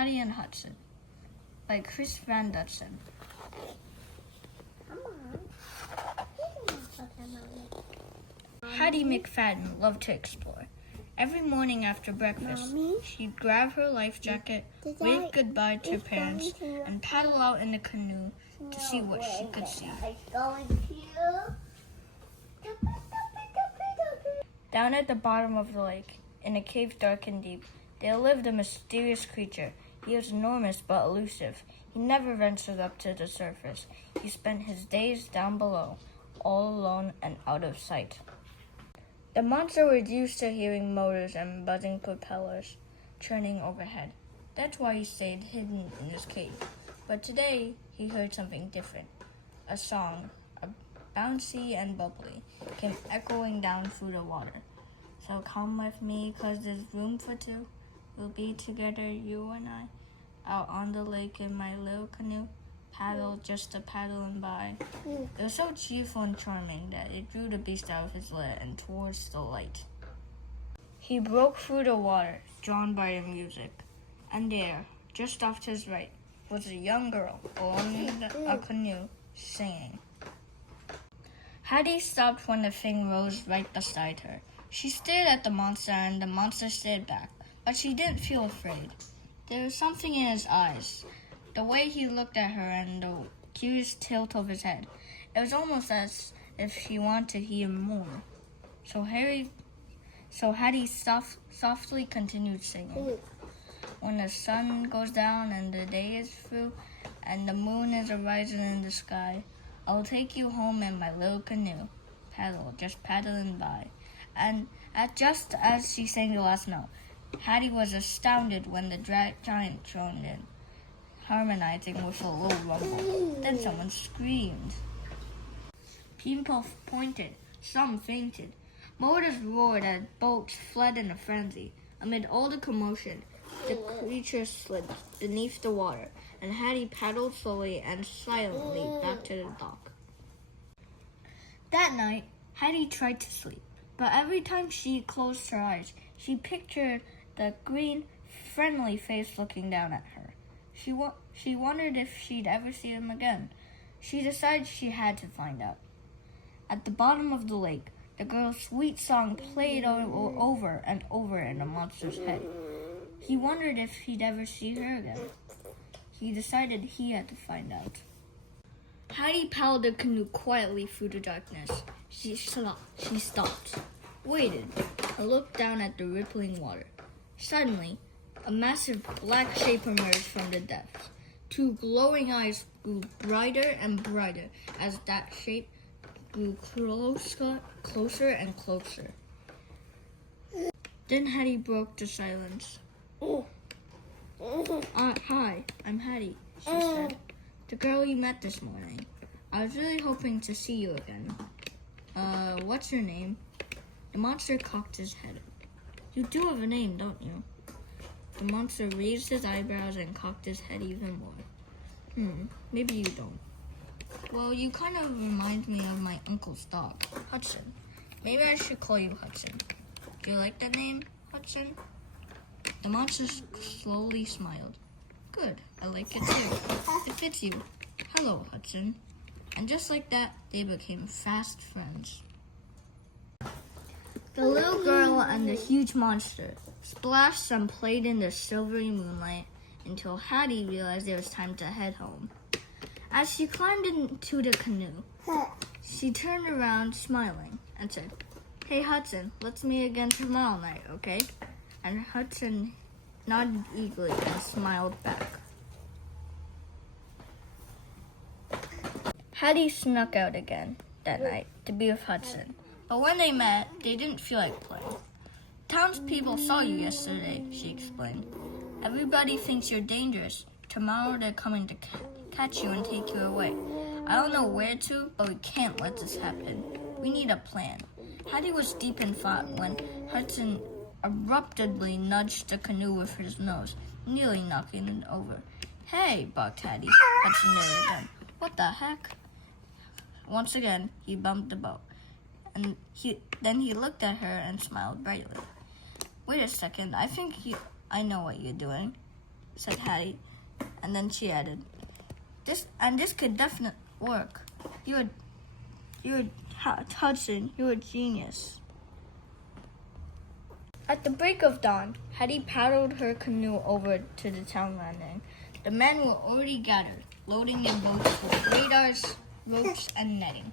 Hattie and Hudson by Chris Van Dutson. Hattie McFadden loved to explore. Every morning after breakfast, she'd grab her life jacket, wave goodbye to her parents, and paddle out in the canoe to see what she could see. Down at the bottom of the lake, in a cave dark and deep, there lived a mysterious creature. He was enormous but elusive. He never ventured up to the surface. He spent his days down below, all alone and out of sight. The monster was used to hearing motors and buzzing propellers churning overhead. That's why he stayed hidden in his cave. But today, he heard something different. A song, bouncy and bubbly, came echoing down through the water. So come with me, 'cause there's room for two. We'll be together, you and I, out on the lake in my little canoe, paddle just a paddling by. It was so cheerful and charming that it drew the beast out of his lair and towards the light. He broke through the water, drawn by the music, and there, just off to his right, was a young girl along a canoe, singing. Hattie stopped when the thing rose right beside her. She stared at the monster, and the monster stared back, but she didn't feel afraid. There was something in his eyes, the way he looked at her and the curious tilt of his head. It was almost as if she wanted to hear more. So Hattie softly continued singing. When the sun goes down and the day is through and the moon is arising in the sky, I'll take you home in my little canoe, just paddling by. And just as she sang the last note, Hattie was astounded when the giant joined in, harmonizing with a low rumble. Then someone screamed. People pointed, some fainted. Motors roared as boats fled in a frenzy. Amid all the commotion, the creature slid beneath the water, and Hattie paddled slowly and silently back to the dock. That night, Hattie tried to sleep, but every time she closed her eyes, she pictured the green, friendly face looking down at her. She wondered if she'd ever see him again. She decided she had to find out. At the bottom of the lake, the girl's sweet song played over and over in the monster's head. He wondered if he'd ever see her again. He decided he had to find out. Hattie paddled the canoe quietly through the darkness. She stopped, waited, and looked down at the rippling water. Suddenly, a massive black shape emerged from the depths. Two glowing eyes grew brighter and brighter as that shape grew closer and closer. Then Hattie broke the silence. Hi, I'm Hattie, she said. The girl you met this morning. I was really hoping to see you again. What's your name? The monster cocked his head. You do have a name, don't you? The monster raised his eyebrows and cocked his head even more. Maybe you don't. Well, you kind of remind me of my uncle's dog, Hudson. Maybe I should call you Hudson. Do you like that name, Hudson? The monster slowly smiled. Good, I like it too. It fits you. Hello, Hudson. And just like that, they became fast friends. The little girl and the huge monster splashed and played in the silvery moonlight until Hattie realized it was time to head home. As she climbed into the canoe, she turned around smiling and said, "Hey Hudson, let's meet again tomorrow night, okay?" And Hudson nodded eagerly and smiled back. Hattie snuck out again that night to be with Hudson. But when they met, they didn't feel like playing. "Townspeople saw you yesterday," she explained. "Everybody thinks you're dangerous. Tomorrow they're coming to catch you and take you away. I don't know where to, but we can't let this happen. We need a plan." Hattie was deep in thought when Hudson abruptly nudged the canoe with his nose, nearly knocking it over. "Hey," barked Hattie. Hudson nearly again. "What the heck?" Once again, he bumped the boat. And then he looked at her and smiled brightly. "Wait a second, I think I know what you're doing." said Hattie, and then she added, this could definitely work. Hudson, you're a genius. At the break of dawn, Hattie paddled her canoe over to the town landing. The men were already gathered, loading their boats with radars, ropes, and netting.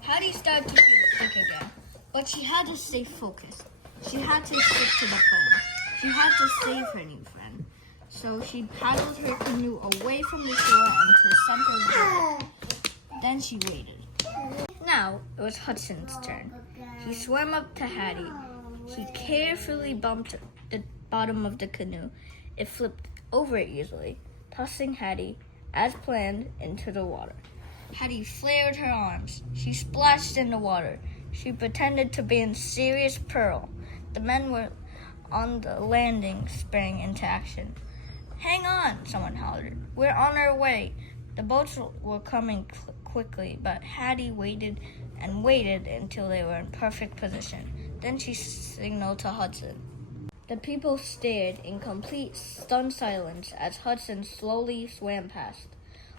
Hattie started to feel sick again, but she had to stay focused. She had to stick to the phone. She had to save her new friend. So she paddled her canoe away from the shore and to the center of the lake. Then she waited. Now it was Hudson's turn. He swam up to Hattie. He carefully bumped the bottom of the canoe. It flipped over easily, tossing Hattie, as planned, into the water. Hattie flared her arms. She splashed in the water. She pretended to be in serious peril. The men were on the landing sprang into action. "Hang on," someone hollered. "We're on our way." The boats were coming quickly, but Hattie waited and waited until they were in perfect position. Then she signaled to Hudson. The people stared in complete stunned silence as Hudson slowly swam past.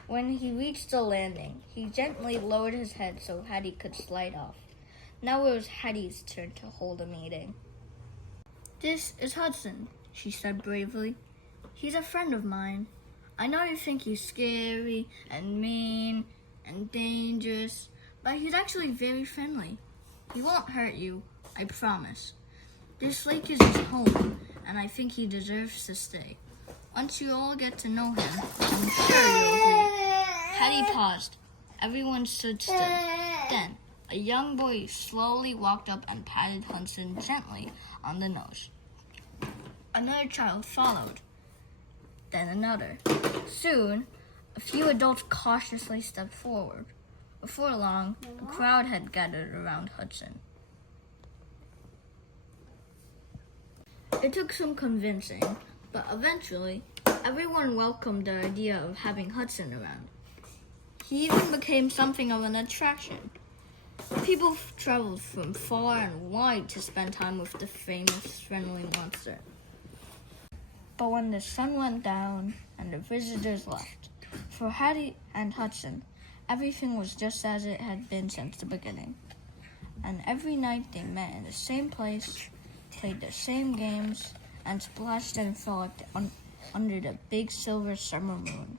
When he reached the landing, he gently lowered his head so Hattie could slide off. Now it was Hattie's turn to hold a meeting. "This is Hudson," she said bravely. "He's a friend of mine. I know you think he's scary and mean and dangerous, but he's actually very friendly. He won't hurt you, I promise. This lake is his home, and I think he deserves to stay. Once you all get to know him, I'm sure you'll agree." Hattie paused. Everyone stood still. Then, a young boy slowly walked up and patted Hudson gently on the nose. Another child followed. Then another. Soon, a few adults cautiously stepped forward. Before long, a crowd had gathered around Hudson. It took some convincing, but eventually, everyone welcomed the idea of having Hudson around. He even became something of an attraction. People traveled from far and wide to spend time with the famous friendly monster. But when the sun went down and the visitors left, for Hattie and Hudson, everything was just as it had been since the beginning. And every night they met in the same place, played the same games, and splashed and frolicked under the big silver summer moon.